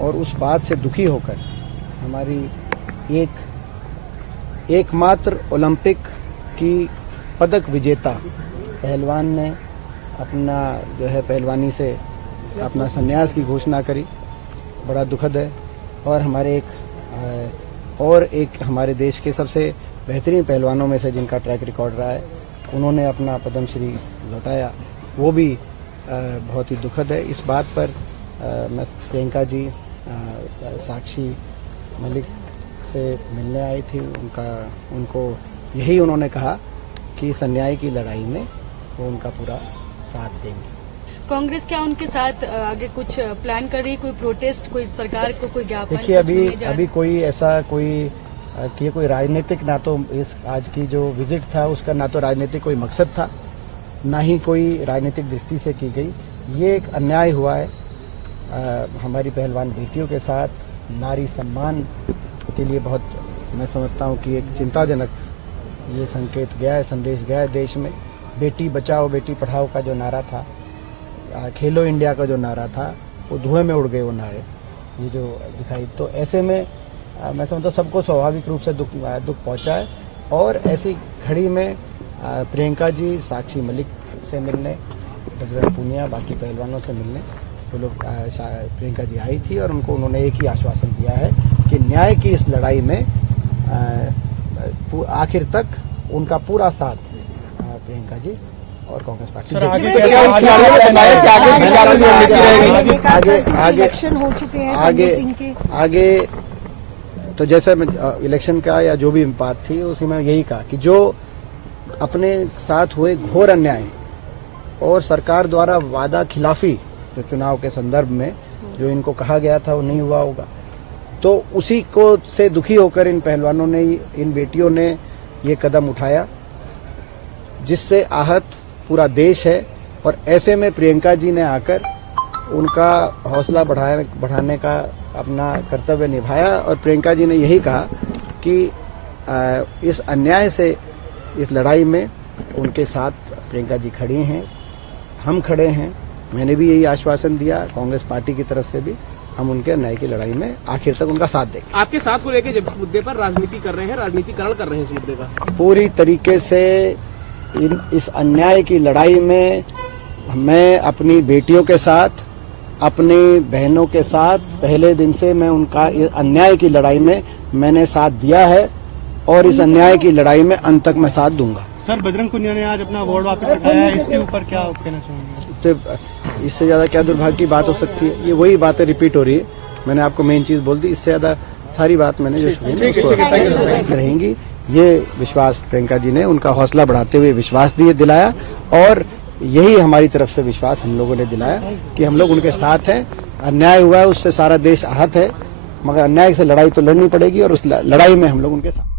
और उस बात से दुखी होकर हमारी एकमात्र ओलंपिक की पदक विजेता पहलवान ने अपना जो है पहलवानी से अपना संन्यास की घोषणा करी। बड़ा दुखद है। और एक हमारे देश के सबसे बेहतरीन पहलवानों में से जिनका ट्रैक रिकॉर्ड रहा है, उन्होंने अपना पद्मश्री लौटाया, वो भी बहुत ही दुखद है। इस बात पर मैं प्रियंका जी साक्षी मलिक से मिलने आई थी। उनको यही उन्होंने कहा कि इस अन्याय की लड़ाई में वो उनका पूरा साथ देंगे। कांग्रेस क्या उनके साथ आगे कुछ प्लान कर रही है, कोई प्रोटेस्ट, कोई सरकार को कोई ज्ञापन? देखिए अभी कोई ऐसा कोई राजनीतिक, ना तो इस आज की जो विजिट था उसका ना तो राजनीतिक कोई मकसद था, ना ही कोई राजनीतिक दृष्टि से की गई। ये एक अन्याय हुआ है हमारी पहलवान बेटियों के साथ। नारी सम्मान के लिए बहुत मैं समझता हूँ कि एक चिंताजनक ये संकेत गया है, संदेश गया है देश में। बेटी बचाओ बेटी पढ़ाओ का जो नारा था, खेलो इंडिया का जो नारा था, वो धुएं में उड़ गए वो नारे, ये जो दिखाई। तो ऐसे में मैं समझता हूँ सबको स्वाभाविक रूप से दुख पहुंचा है। और ऐसी घड़ी में प्रियंका जी साक्षी मलिक से मिलने, बजरंग पूनिया, बाकी पहलवानों से मिलने वो लोग प्रियंका जी आई थी और उन्होंने एक ही आश्वासन दिया है कि न्याय की इस लड़ाई में आखिर तक उनका पूरा साथ प्रियंका जी और कांग्रेस पार्टी। आगे तो जैसे इलेक्शन का या जो भी बात थी उसी में यही कहा कि जो अपने साथ हुए घोर अन्याय और सरकार द्वारा वादा खिलाफी जो चुनाव के संदर्भ में जो इनको कहा गया था वो नहीं हुआ होगा, तो उसी को से दुखी होकर इन पहलवानों ने, इन बेटियों ने ये कदम उठाया जिससे आहत पूरा देश है। और ऐसे में प्रियंका जी ने आकर उनका हौसला बढ़ाने का अपना कर्तव्य निभाया और प्रियंका जी ने यही कहा कि इस अन्याय से, इस लड़ाई में उनके साथ प्रियंका जी खड़ी हैं, हम खड़े हैं। मैंने भी यही आश्वासन दिया, कांग्रेस पार्टी की तरफ से भी हम उनके अन्याय की लड़ाई में आखिर तक उनका साथ देंगे। आपके साथ को लेकर जब इस मुद्दे पर राजनीति कर रहे हैं, राजनीतिकरण कर रहे हैं इस मुद्दे का, पूरी तरीके से इस अन्याय की लड़ाई में मैं अपनी बेटियों के साथ, अपनी बहनों के साथ पहले दिन से मैं उनका अन्याय की लड़ाई में मैंने साथ दिया है और इस अन्याय की लड़ाई में अंत तक मैं साथ दूंगा। सर, बजरंग पुनिया ने आज अपना अवार्ड वापस उठाया है, इसके ऊपर क्या कहना चाहेंगे? इससे ज्यादा क्या दुर्भाग्य की बात हो सकती है? ये वही बातें रिपीट हो रही है। मैंने आपको मेन चीज बोल दी, इससे ज्यादा सारी बात मैंने जो रहेंगी। ये विश्वास प्रियंका जी ने उनका हौसला बढ़ाते हुए विश्वास दिलाया और यही हमारी तरफ से विश्वास हम लोगों ने दिलाया कि हम लोग उनके साथ हैं। अन्याय हुआ है उससे सारा देश आहत है, मगर अन्याय से लड़ाई तो लड़नी पड़ेगी और उस लड़ाई में हम लोग उनके साथ।